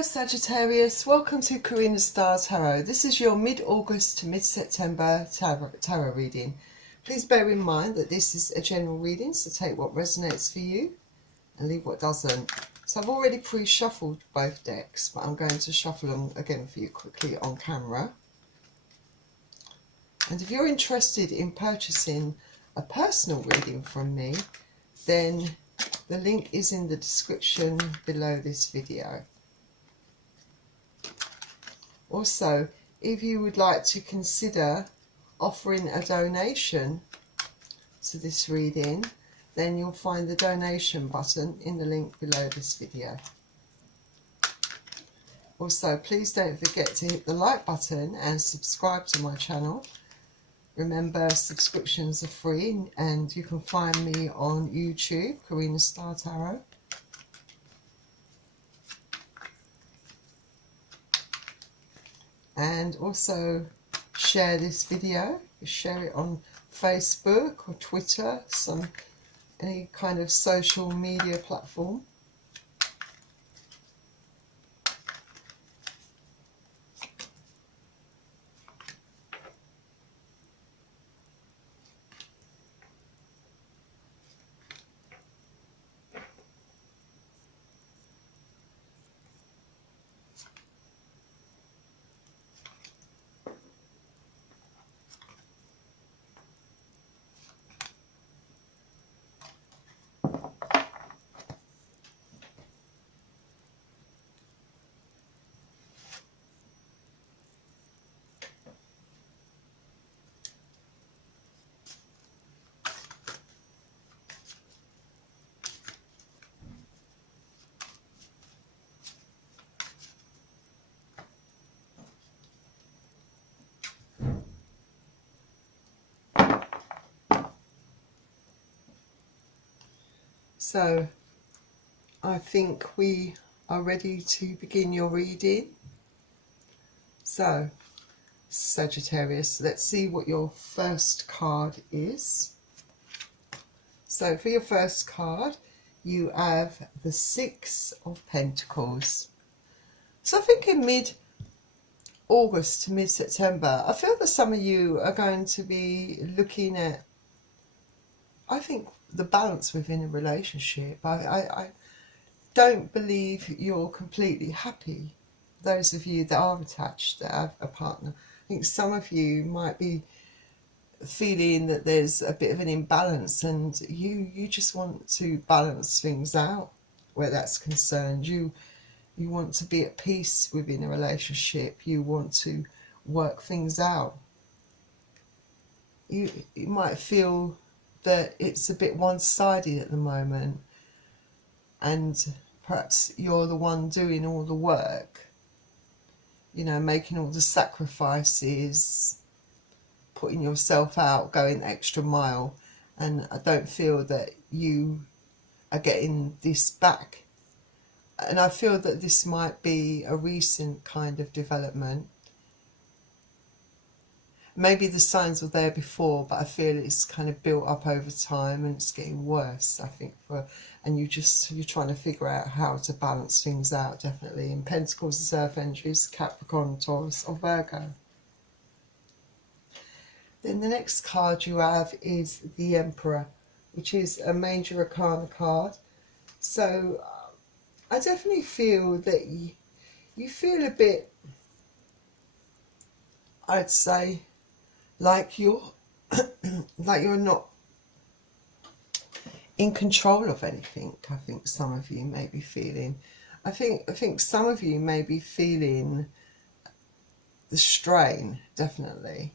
Hello Sagittarius, welcome to Karina Star Tarot. This is your mid-August to mid-September tarot reading. Please bear in mind that this is a general reading, so take what resonates for you and leave what doesn't. So I've already pre-shuffled both decks, but I'm going to shuffle them again for you quickly on camera. And if you're interested in purchasing a personal reading from me, then the link is in the description below this video. Also, if you would like to consider offering a donation to this reading, then you'll find the donation button in the link below this video. Also, please don't forget to hit the like button and subscribe to my channel. Remember, subscriptions are free and you can find me on YouTube, Karina Star Tarot. And also share this video, share it on Facebook or Twitter, any kind of social media platform. So I think we are ready to begin your reading. So Sagittarius, let's see what your first card is. So for your first card, you have the Six of Pentacles. So I think in mid-August to mid-September, I feel that some of you are going to be looking at, I think, the balance within a relationship. I don't believe you're completely happy. Those of you that are attached, that have a partner, I think some of you might be feeling that there's a bit of an imbalance and you just want to balance things out where that's concerned. You want to be at peace within a relationship. You want to work things out. You might feel that it's a bit one-sided at the moment and perhaps you're the one doing all the work, you know, making all the sacrifices, putting yourself out, going the extra mile, and I don't feel that you are getting this back. And I feel that this might be a recent kind of development. Maybe the signs were there before, but I feel it's kind of built up over time and it's getting worse, I think, and you're trying to figure out how to balance things out, definitely. In Pentacles, the Earth energies, Capricorn, Taurus or Virgo. Then the next card you have is the Emperor, which is a major arcana card. So I definitely feel that you feel a bit, I'd say, like you're not in control of anything. I think some of you may be feeling. I think some of you may be feeling the strain, definitely.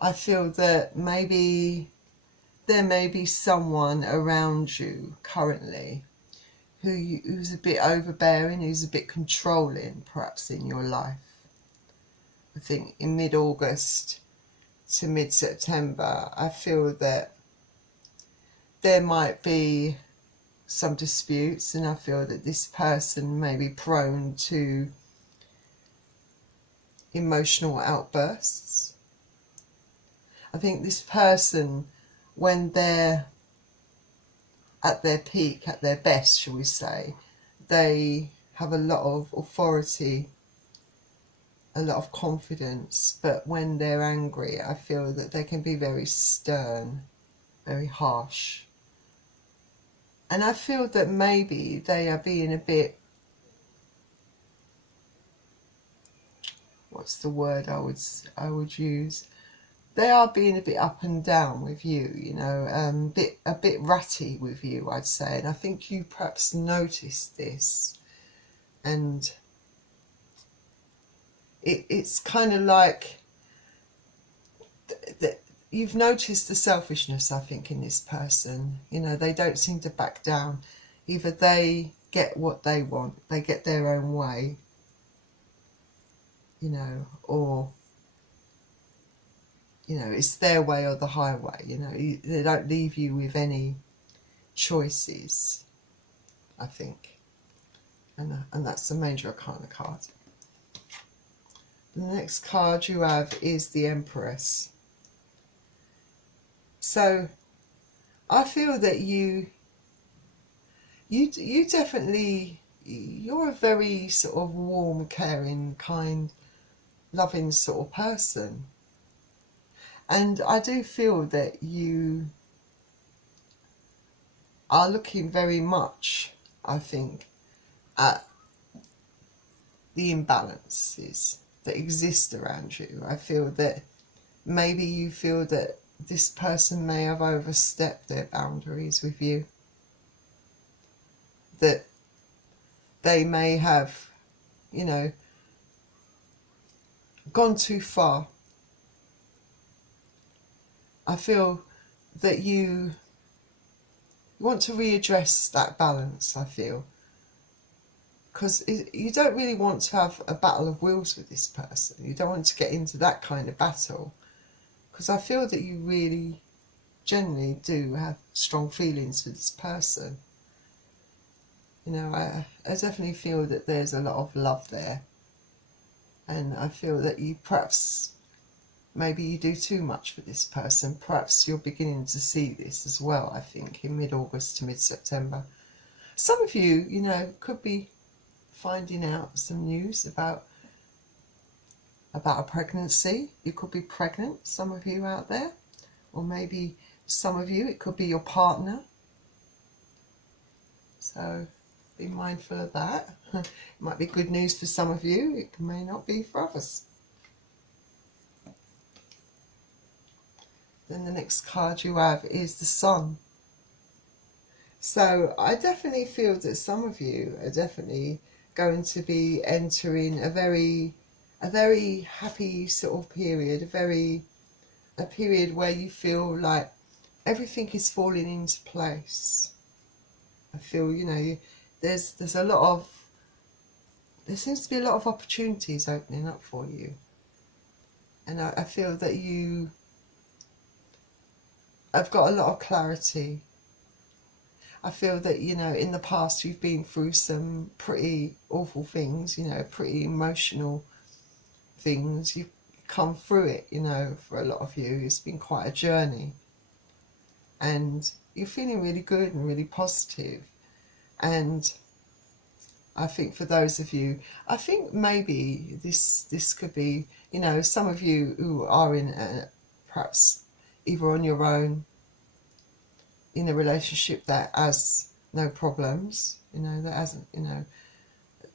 I feel that maybe there may be someone around you currently who's a bit overbearing, who's a bit controlling, perhaps, in your life. I think in mid-August to mid-September, I feel that there might be some disputes, and I feel that this person may be prone to emotional outbursts. I think this person, when they're at their peak, at their best, shall we say, they have a lot of authority, a lot of confidence, but when they're angry, I feel that they can be very stern, very harsh. And I feel that maybe they are being a bit, what's the word I would use? They are being a bit up and down with you, you know, a bit ratty with you, I'd say. And I think you perhaps noticed this, and it's kind of like that you've noticed the selfishness, I think, in this person. You know, they don't seem to back down. Either they get what they want, they get their own way, you know, or, you know, it's their way or the highway, you know. They don't leave you with any choices, I think. And that's the Major Arcana card. The next card you have is the Empress. So I feel that you definitely, you're a very sort of warm, caring, kind, loving sort of person. And I do feel that you are looking very much, I think, at the imbalances that exist around you. I feel that maybe you feel that this person may have overstepped their boundaries with you, that they may have, you know, gone too far. I feel that you want to readdress that balance, I feel, because you don't really want to have a battle of wills with this person. You don't want to get into that kind of battle, because I feel that you really generally do have strong feelings for this person. You know, I definitely feel that there's a lot of love there, and I feel that you perhaps, maybe you do too much for this person. Perhaps you're beginning to see this as well, I think, in mid-August to mid-September. Some of you, you know, could be finding out some news about a pregnancy. You could be pregnant, some of you out there. Or maybe some of you, it could be your partner. So be mindful of that. It might be good news for some of you. It may not be for others. Then the next card you have is the Sun. So I definitely feel that some of you are definitely going to be entering a very happy sort of period, a period where you feel like everything is falling into place. I feel, you know, there's a lot of, there seems to be a lot of opportunities opening up for you. And I feel that you have got a lot of clarity. I feel that, you know, in the past you've been through some pretty awful things, you know, pretty emotional things. You've come through it, you know, for a lot of you. It's been quite a journey. And you're feeling really good and really positive. And I think for those of you, I think maybe this could be, you know, some of you who are in perhaps either on your own, in a relationship that has no problems, you know, that hasn't, you know,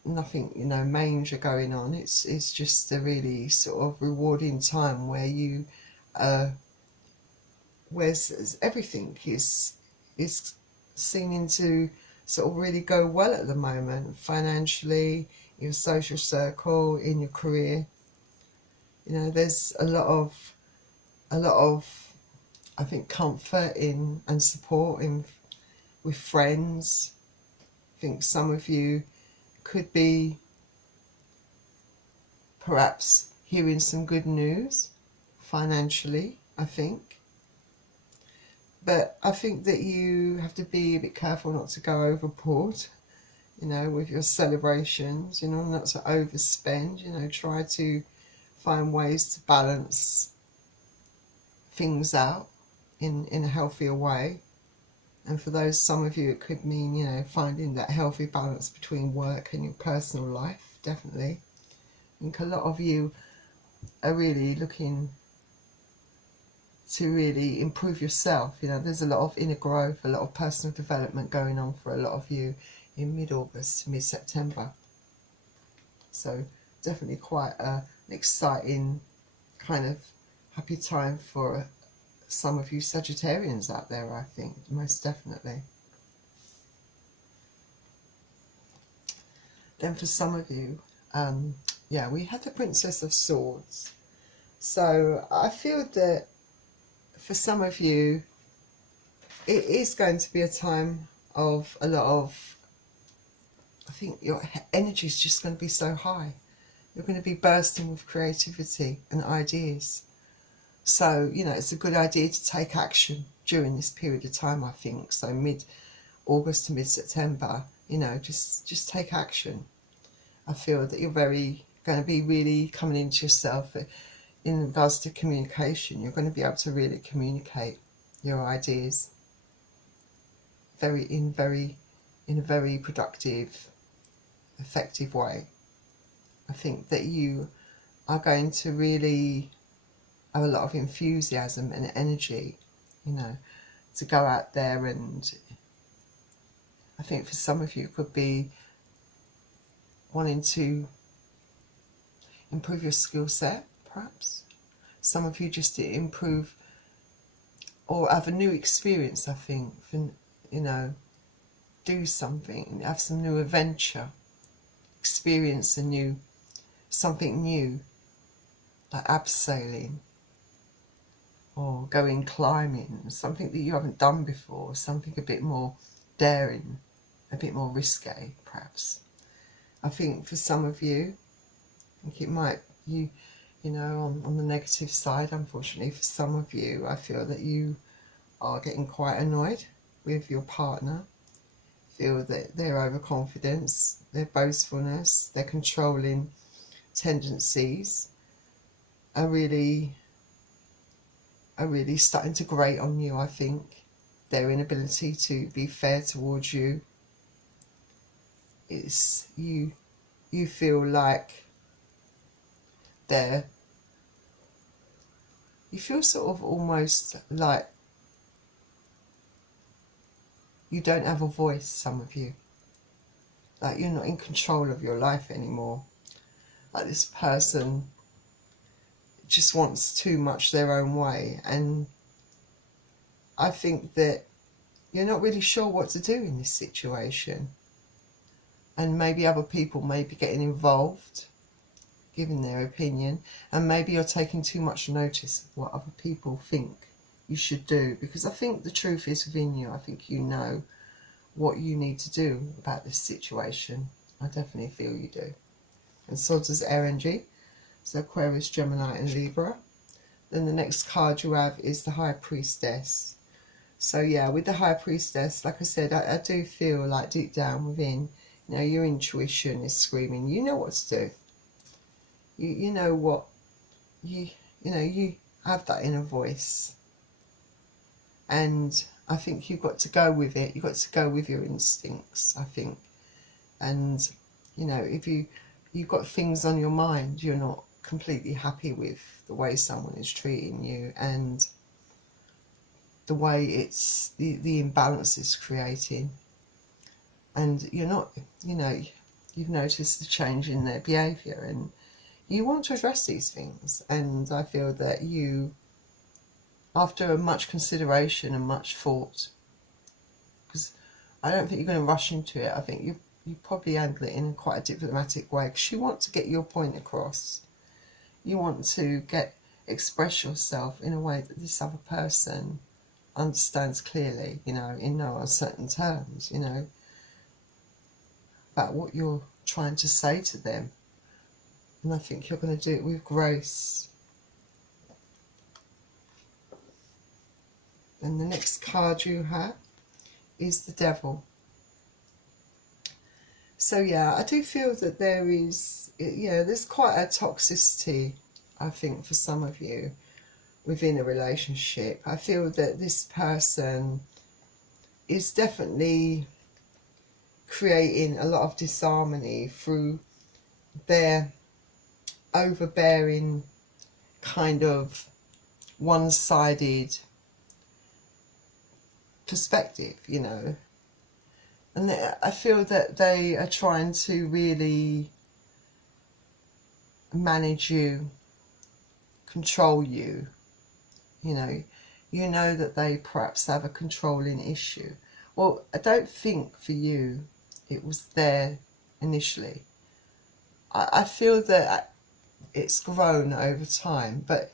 nothing, you know, major going on. It's just a really sort of rewarding time where you, where everything is seeming to sort of really go well at the moment, financially, your social circle, in your career. You know, there's a lot of I think comfort in and support in with friends. I think some of you could be perhaps hearing some good news financially, I think. But I think that you have to be a bit careful not to go overboard, you know, with your celebrations, you know, not to overspend, you know, try to find ways to balance things out in a healthier way. And for those, some of you, it could mean, you know, finding that healthy balance between work and your personal life, definitely. I think a lot of you are really looking to really improve yourself. You know, there's a lot of inner growth, a lot of personal development going on for a lot of you in mid-August to mid-September. So definitely quite an exciting kind of happy time for some of you Sagittarians out there, I think, most definitely. Then for some of you, yeah, we had the Princess of Swords. So I feel that for some of you, it is going to be a time of a lot of, I think your energy is just going to be so high. You're going to be bursting with creativity and ideas. So, you know, it's a good idea to take action during this period of time, I think. So mid-August to mid-September, you know, just take action. I feel that you're going to be really coming into yourself in regards to communication. You're going to be able to really communicate your ideas in a very productive, effective way. I think that you are going to really have a lot of enthusiasm and energy, you know, to go out there, and I think for some of you could be wanting to improve your skill set, perhaps. Some of you just to improve or have a new experience, I think, for, you know, do something, have some new adventure, experience something new, like abseiling or going climbing, something that you haven't done before, something a bit more daring, a bit more risque, perhaps. I think for some of you, I think it might, you know, on the negative side, unfortunately, for some of you, I feel that you are getting quite annoyed with your partner. Feel that their overconfidence, their boastfulness, their controlling tendencies are really starting to grate on you, I think. Their inability to be fair towards you. It's you feel like you feel sort of almost like you don't have a voice, some of you. Like you're not in control of your life anymore. Like this person just wants too much their own way, and I think that you're not really sure what to do in this situation, and maybe other people may be getting involved, giving their opinion, and maybe you're taking too much notice of what other people think you should do, because I think the truth is within you. I think you know what you need to do about this situation. I definitely feel you do. And so does air energy. So Aquarius, Gemini and Libra. Then the next card you have is the High Priestess. So yeah, with the High Priestess, like I said, I do feel like deep down within, you know, your intuition is screaming, you know what to do. You know what, you know, you have that inner voice. And I think you've got to go with it. You've got to go with your instincts, I think. And, you know, if you've got things on your mind, you're not completely happy with the way someone is treating you and the way it's the imbalance it's creating, and you're not, you know, you've noticed the change in their behaviour and you want to address these things. And I feel that you, after much consideration and much thought, because I don't think you're going to rush into it, I think you probably handle it in quite a diplomatic way, because you want to get your point across. You want to express yourself in a way that this other person understands clearly, you know, in no uncertain terms, you know, about what you're trying to say to them. And I think you're going to do it with grace. And the next card you have is the Devil. So yeah, I do feel that there is, you know, there's quite a toxicity, I think, for some of you within a relationship. I feel that this person is definitely creating a lot of disharmony through their overbearing kind of one-sided perspective, you know. And I feel that they are trying to really manage you, control you, you know. You know that they perhaps have a controlling issue. Well, I don't think for you it was there initially. I feel that it's grown over time, but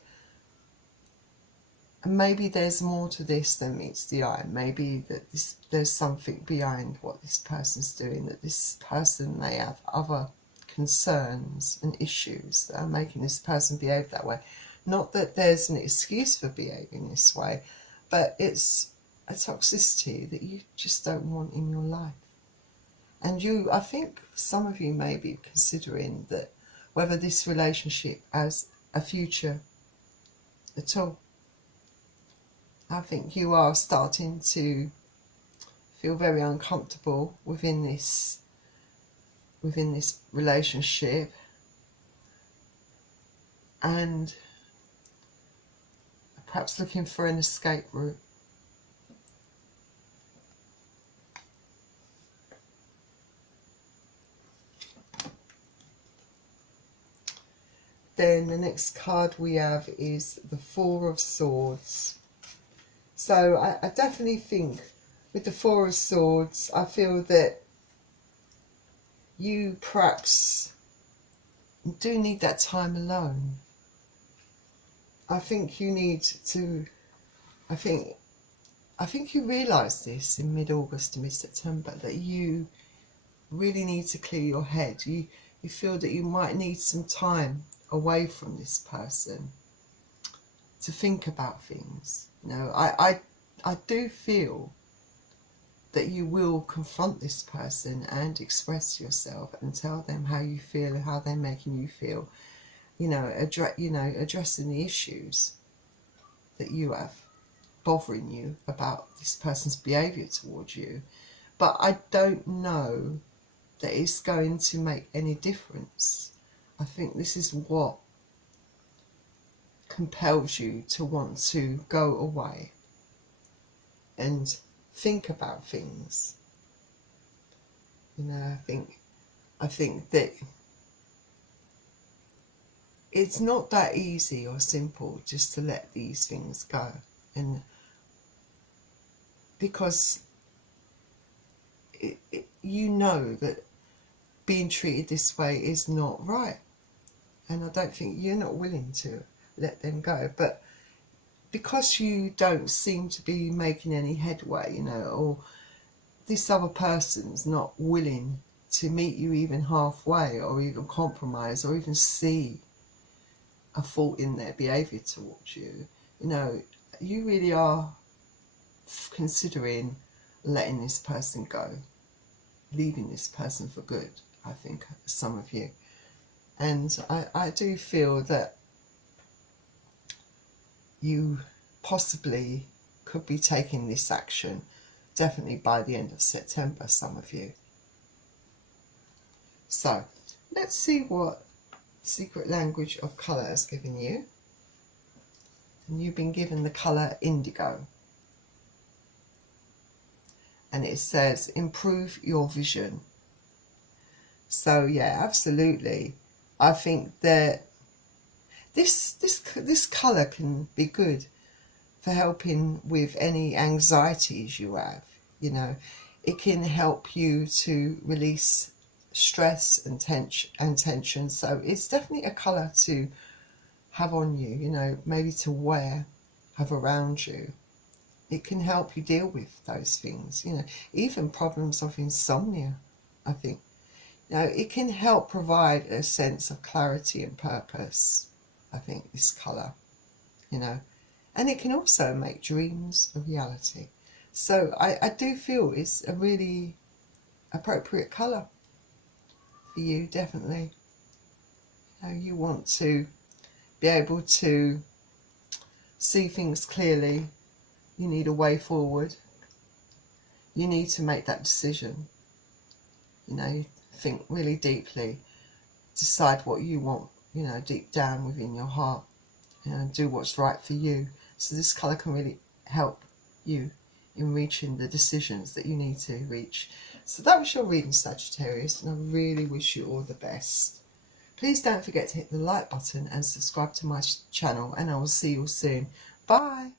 maybe there's more to this than meets the eye. Maybe that there's something behind what this person's doing, that this person may have other concerns and issues that are making this person behave that way. Not that there's an excuse for behaving this way, but it's a toxicity that you just don't want in your life. And I think some of you may be considering that whether this relationship has a future at all. I think you are starting to feel very uncomfortable within this relationship, and perhaps looking for an escape route. Then the next card we have is the Four of Swords. So I definitely think with the Four of Swords, I feel that you perhaps do need that time alone. I think you need to, I think you realise this in mid-August to mid-September, that you really need to clear your head. You feel that you might need some time away from this person to think about things. You know, I do feel that you will confront this person and express yourself and tell them how you feel and how they're making you feel. You know, addressing the issues that you have bothering you about this person's behaviour towards you. But I don't know that it's going to make any difference. I think this is what compels you to want to go away and think about things. You know, I think that it's not that easy or simple just to let these things go, and because you know that being treated this way is not right, and I don't think you're not willing to let them go. But because you don't seem to be making any headway, you know, or this other person's not willing to meet you even halfway, or even compromise, or even see a fault in their behaviour towards you, you know, you really are considering letting this person go, leaving this person for good, I think, some of you. And I do feel that you possibly could be taking this action definitely by the end of September, some of you. So let's see what secret language of colour has given you. And you've been given the colour indigo. And it says improve your vision. So yeah, absolutely. I think that this colour can be good for helping with any anxieties you have. You know, it can help you to release stress and tension. So it's definitely a colour to have on you, you know, maybe to wear, have around you. It can help you deal with those things, you know, even problems of insomnia, I think. You know, it can help provide a sense of clarity and purpose, I think, this colour, you know. And it can also make dreams a reality. So I do feel it's a really appropriate colour for you, definitely. You know, you want to be able to see things clearly. You need a way forward. you need to make that decision. You know, think really deeply, decide what you want, you know, deep down within your heart, you know, and do what's right for you. So this colour can really help you in reaching the decisions that you need to reach. So that was your reading, Sagittarius, and I really wish you all the best. Please don't forget to hit the like button and subscribe to my channel, and I will see you soon. Bye.